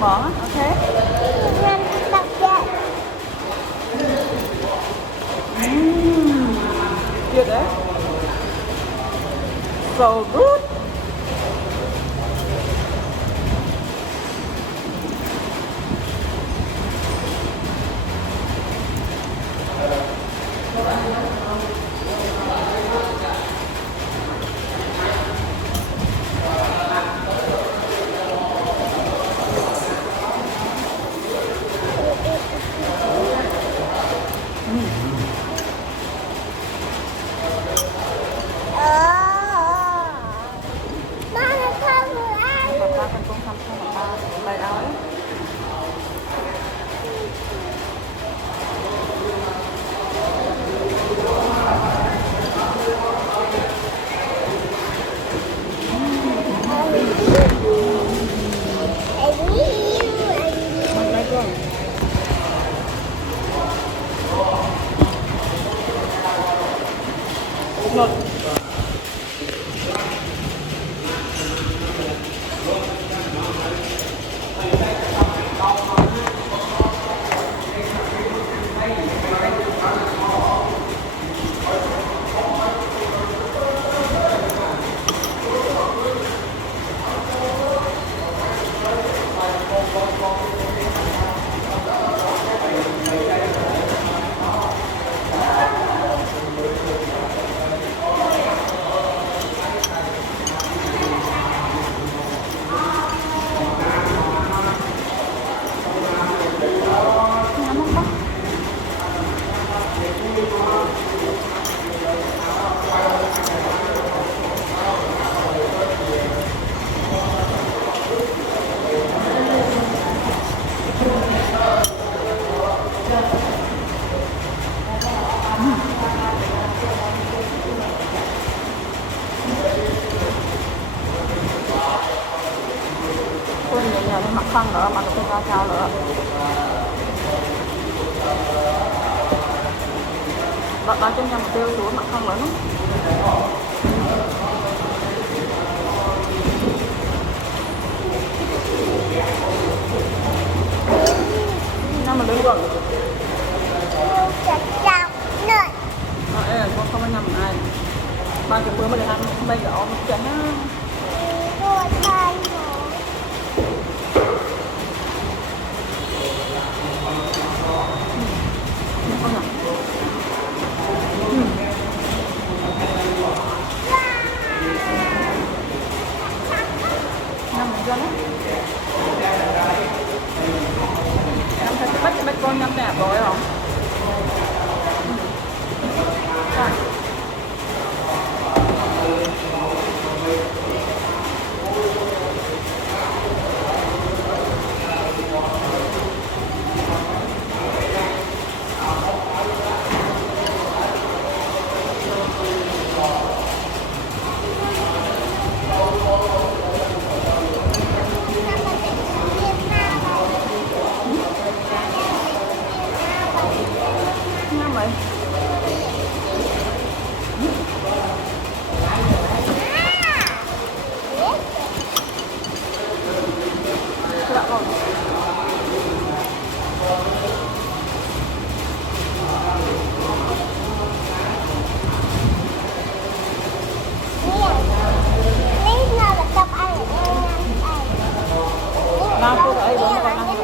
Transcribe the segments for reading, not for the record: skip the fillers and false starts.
không bỏ, ok. Good, eh? So good. Ngọt. Tôi nhẹ nhàng lên mặt khăn nữa, mặt tôi ra cao nữa. Đặt cho nhầm tiêu xuống mặt khăn nữa. Năm mình đứng gần. Con không có nhầm ai. 30 bữa mới được ăn, bây giờ ôm chén á. Con nào? Năm mình dân á. Năm thấy cái bách con nhâm đẹp rồi không? Rồi. Vậy. Dạ rồi. Nào cô đợi bố con ăn.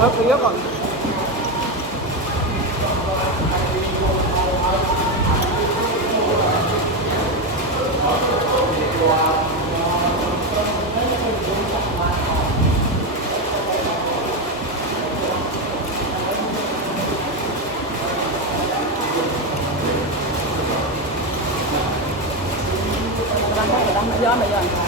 Rất yếu còn. Đang có đang gió này rồi.